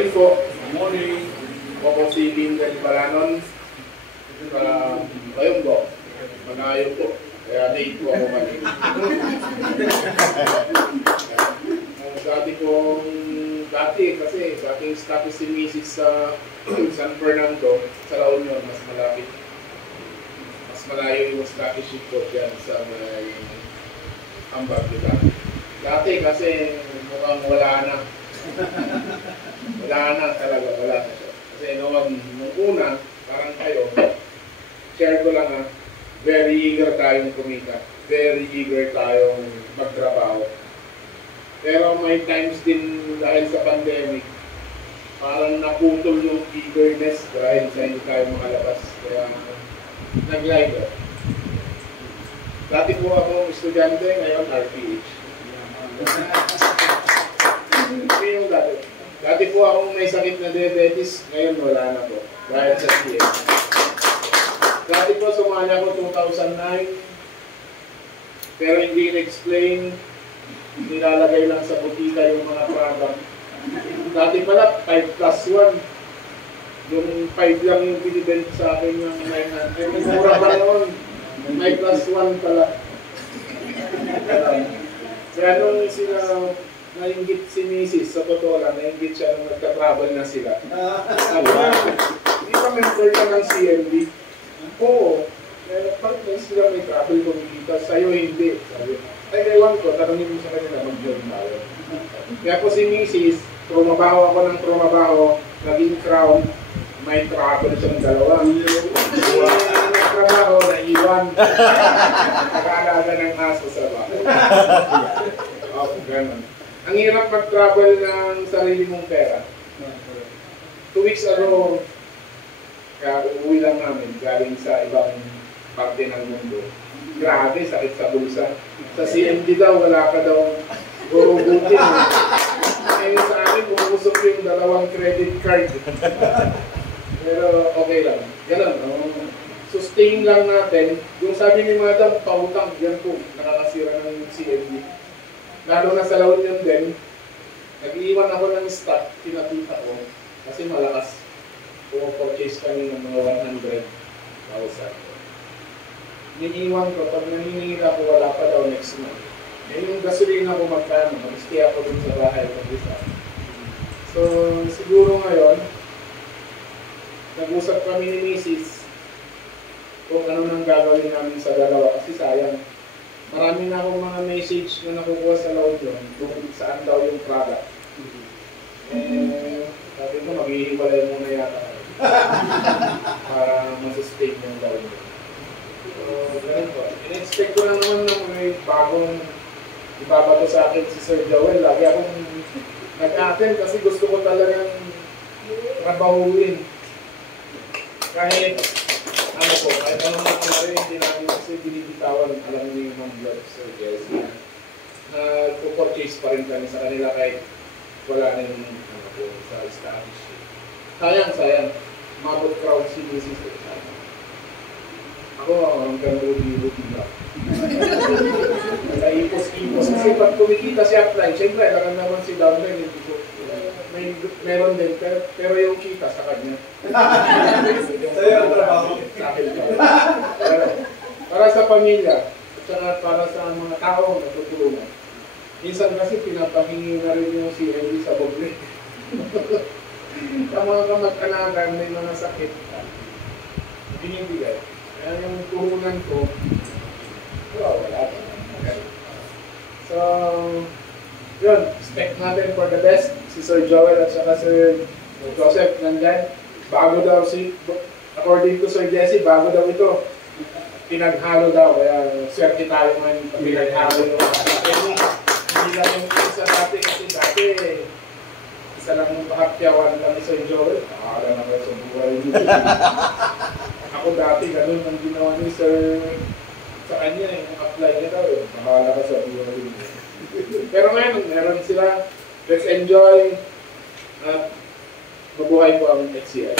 morning po. Good morning. Ako po si Lincoln Balanon. Ngayon po, manayo po. Kaya late po ako kanina. Dati kasi dating status si Mrs. sa San Fernando, sa La Union, mas malapit. Mas malayo yung status ko dyan sa may Ambag, diba? Dati kasi mukhang wala na. Wala na talaga, wala na siya. Kasi nung una, parang kayo, share ko lang ha, very eager tayong kumita. Very eager tayong magtrabaho. Pero may times din dahil sa pandemic, parang naputol yung eagerness dahil sa hindi tayo makalabas. Kaya nag-live. Dati po akong estudyante, ngayon RPH. Yung dati po akong may sakit na diabetes, ngayon wala na po. Dahil sa CS. Dati po sumali ako 2009, pero hindi in-explain, nilalagay lang sa butika yung mga product. Dati pala, 5+1. Yung 5 lang yung binibenta sa akin ng 900. Mura pa noon. 5+1 pala. Kaya nung sila nainggit si Mrs. sa totoo lang, nainggit siya nung nagka-travel na sila. Hindi pa member ka ng CMB. Oo. Pag sila may travel kumikita, sa'yo hindi. Sabi, ay ewan ko, tanongin mo sa kanila, mag-join tayo. Kaya po si Mrs., trumabaho ako ng trumabaho, naging crown, may travel siyang dalawa. Nagtrabaho, naiwan. Nakaalaga ng aso sa bahay. Ganun. Ang hirap mag-travel ng sarili mong pera. 2 weeks ago, kaya uuwi lang namin galing sa ibang parte ng mundo. Grabe, sakit sa bulsa. Sa CMD daw, wala ka daw gurugutin. Ngayon sa akin, umusok yung 2 credit card. Pero okay lang. Ganun. Sustain lang natin. Yung sabi ni Madam, pautang, yan po, nakakasira ng CMD. Lalo na sa La Union din, nag-iwan ako ng stock, tinatita ko, kasi malakas. Purchase kami ng mga 100,000. Niniwan ko, pag naninira ko, wala pa daw next month. Eh, yung gasolina ko magkano, mag-stay ako dun sa bahay pag-isa. So, siguro ngayon, nag-usap kami ni Mrs. kung ano nang gagawin namin sa dalawa, kasi sayang. Marami na akong mga message na nakukuha sa load yun, kung saan daw yung product. Sabi ko, maghihiwalay muna yata para masustain yung load yun. So, ganun po. In-expect ko lang naman na may bagong ibabato sa akin si Sir Joel. Lagi akong nag-attend kasi gusto ko talagang trabahuin. Kahit ano po, kahit anong nangyari, hindi namin kasi binibitawan. Alam niyo yung vlog, Sir Jesse, na purchase pa rin kami sa kanila kahit wala na yung sa establishment. Sayang. Mabot crowd si Mrs. Ako, hanggang ruti-ruti lang. Naipos-ipos. Kasi pag kumikita si upline, siyempre, alam naman si downline, meron din, pero yung kita sa kanya. Sa'yo ang trabaho. Para sa pamilya, at saka para sa mga tao na tutulungan. Minsan kasi pinapahingi na rin yung CMB sa boble. Sa mga kamag-anagan, may mga sakit. Binibigay. Kaya yung turunan ko, wala pa. So, yun, expect natin for the best. Si Sir Joel at saka Sir Joseph nandyan. Bago daw according to Sir Jesse, bago daw ito. Pinaghalo daw, kaya swerte tayo man pinaghalo yung hindi lang yung isa dati kasi dati isa lang yung pakakyawan lang ni Sir Joel. Nakakala na kayo sa buhay niyo. Ako dati ganun ang ginawa ni Sir sa kanya, yung apply niya daw, nakakala ka sa buhay niyo. Pero ngayon, meron sila. Let's enjoy at mabuhay po ang HCI.